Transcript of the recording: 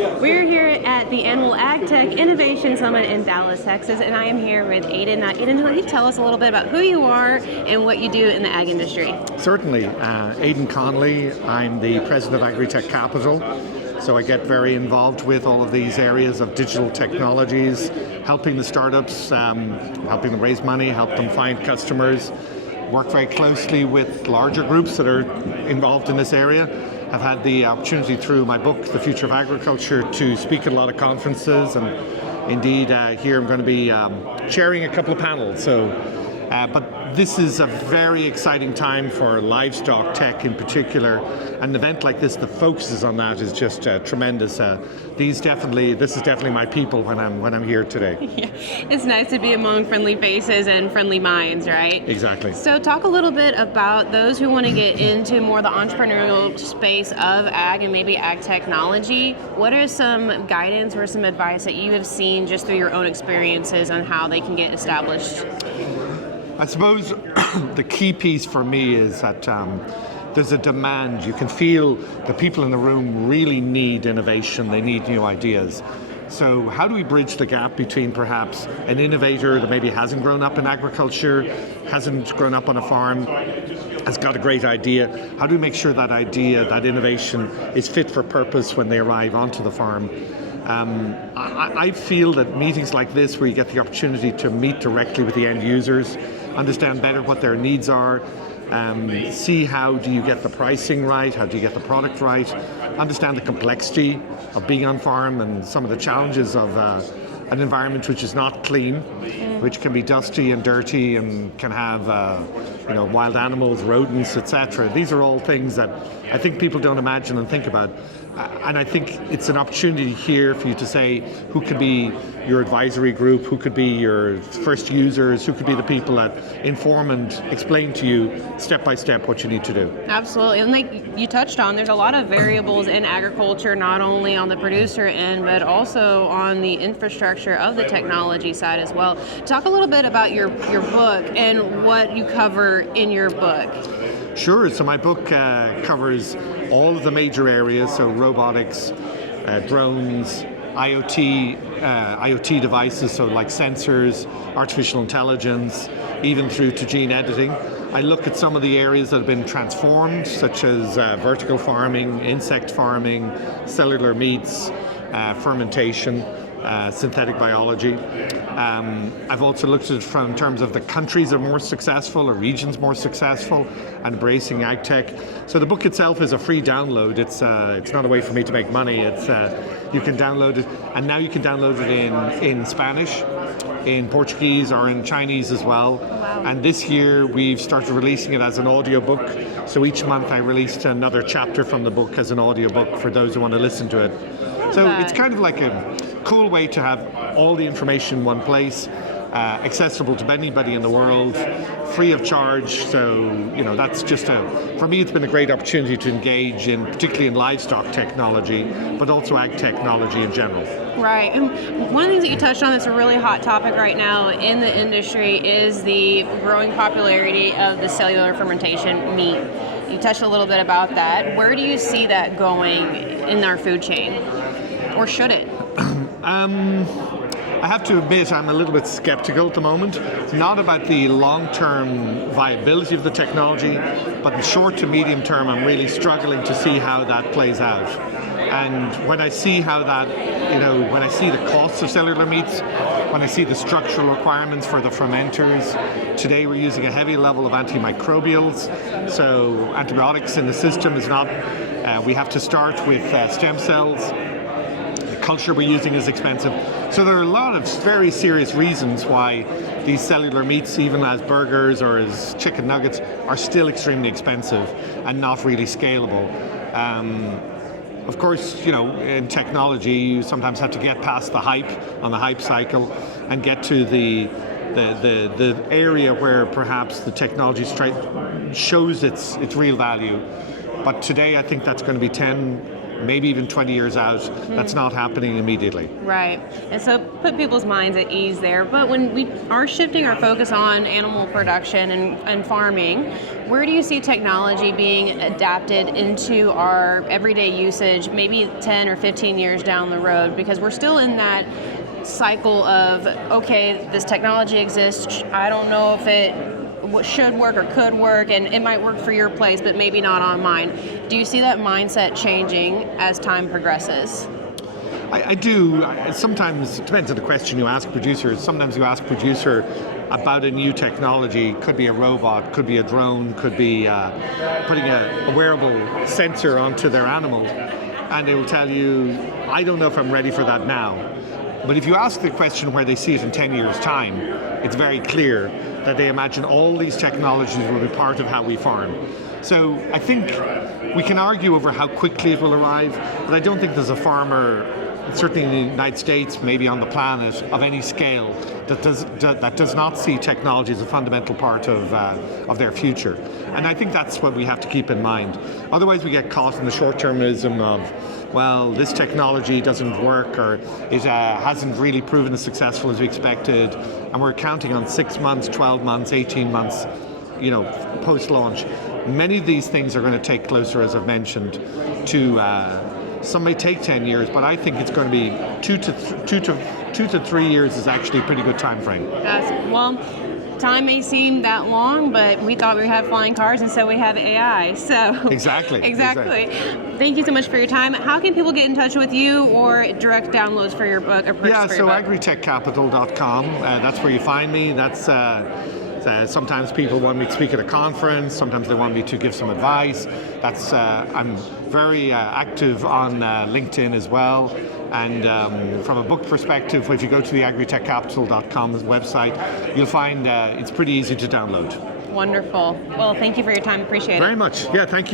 We're here at the Animal AgTech Innovation Summit in Dallas, Texas, and I am here with Aidan. Aidan, can you tell us a little bit about who you are and what you do in the ag industry? Certainly. Aidan Connolly, I'm the president of AgriTech Capital. So I get very involved with all of these areas of digital technologies, helping the startups, helping them raise money, help them find customers, work very closely with larger groups that are involved in this area. I've had the opportunity through my book, The Future of Agriculture, to speak at a lot of conferences, and indeed here I'm going to be chairing a couple of panels. But this is a very exciting time for livestock tech in particular. An event like this that focuses on that is just tremendous. This is definitely my people when I'm here today. Yeah, it's nice to be among friendly faces and friendly minds, right? Exactly. So talk a little bit about those who want to get into more the entrepreneurial space of ag and maybe ag technology. What are some guidance or some advice that you have seen just through your own experiences on how they can get established? I suppose the key piece for me is that there's a demand. You can feel the people in the room really need innovation. They need new ideas. So how do we bridge the gap between perhaps an innovator that maybe hasn't grown up in agriculture, hasn't grown up on a farm, has got a great idea? How do we make sure that idea, that innovation, is fit for purpose when they arrive onto the farm? I feel that meetings like this, where you get the opportunity to meet directly with the end users, understand better what their needs are, see how do you get the pricing right, how do you get the product right, understand the complexity of being on farm and some of the challenges of an environment which is not clean, which can be dusty and dirty and can have wild animals, rodents, etc. These are all things that I think people don't imagine and think about. And I think it's an opportunity here for you to say who could be your advisory group, who could be your first users, who could be the people that inform and explain to you step by step what you need to do. Absolutely. And like you touched on, there's a lot of variables in agriculture, not only on the producer end, but also on the infrastructure of the technology side as well. Talk a little bit about your book and what you cover in your book. Sure. So my book covers all of the major areas, so robotics, drones, IoT devices, so like sensors, artificial intelligence, even through to gene editing. I look at some of the areas that have been transformed, such as vertical farming, insect farming, cellular meats, fermentation, synthetic biology. I've also looked at it from terms of the countries are more successful or regions more successful and embracing ag tech. So the book itself is a free download. It's not a way for me to make money. You can download it, and now you can download it in Spanish, in Portuguese, or in Chinese as well. Wow. And this year we've started releasing it as an audiobook. So each month I released another chapter from the book as an audiobook for those who want to listen to it. So it's kind of like a cool way to have all the information in one place, accessible to anybody in the world, free of charge. So, that's just for me, it's been a great opportunity to engage in, particularly in livestock technology, but also ag technology in general. Right. And one of the things that you touched on that's a really hot topic right now in the industry is the growing popularity of the cellular fermentation meat. You touched a little bit about that. Where do you see that going in our food chain? Or should it? I have to admit I'm a little bit skeptical at the moment. It's not about the long-term viability of the technology, but in short to medium term I'm really struggling to see how that plays out. And when I see how that, when I see the costs of cellular meats, when I see the structural requirements for the fermenters, today we're using a heavy level of antimicrobials, so antibiotics in the system is not, we have to start with stem cells. Culture we're using is expensive. So there are a lot of very serious reasons why these cellular meats, even as burgers or as chicken nuggets, are still extremely expensive and not really scalable. Of course, in technology, you sometimes have to get past the hype on the hype cycle and get to the area where perhaps the technology shows its real value. But today I think that's going to be 10, maybe even 20 years out. That's not happening immediately. Right. And so put people's minds at ease there. But when we are shifting our focus on animal production and farming, where do you see technology being adapted into our everyday usage, maybe 10 or 15 years down the road? Because we're still in that cycle of, okay, this technology exists. I don't know if it should work or could work, and it might work for your place, but maybe not on mine. Do you see that mindset changing as time progresses? I do. Sometimes, it depends on the question you ask producers. Sometimes you ask a producer about a new technology. Could be a robot, could be a drone, could be putting a wearable sensor onto their animal, and they will tell you, I don't know if I'm ready for that now. But if you ask the question where they see it in 10 years' time, it's very clear that they imagine all these technologies will be part of how we farm. So I think we can argue over how quickly it will arrive, but I don't think there's a farmer, certainly in the United States, maybe on the planet, of any scale that does not see technology as a fundamental part of their future. And I think that's what we have to keep in mind. Otherwise we get caught in the short-termism of, well, this technology doesn't work, or it hasn't really proven as successful as we expected, and we're counting on 6 months, 12 months, 18 months, post-launch. Many of these things are going to take closer, as I've mentioned, to some may take 10 years, but I think it's going to be 2 to 3 years is actually a pretty good time frame. Well, time may seem that long, but we thought we had flying cars, and so we have AI. So Exactly. Thank you so much for your time. How can people get in touch with you or direct downloads for your book or purchase for your book? AgriTechCapital.com. That's where you find me. That's sometimes people want me to speak at a conference. Sometimes they want me to give some advice. I'm very active on LinkedIn as well. And from a book perspective, if you go to the AgriTechCapital.com website, you'll find it's pretty easy to download. Wonderful. Well, thank you for your time. Appreciate it. Very much. Yeah, thank you.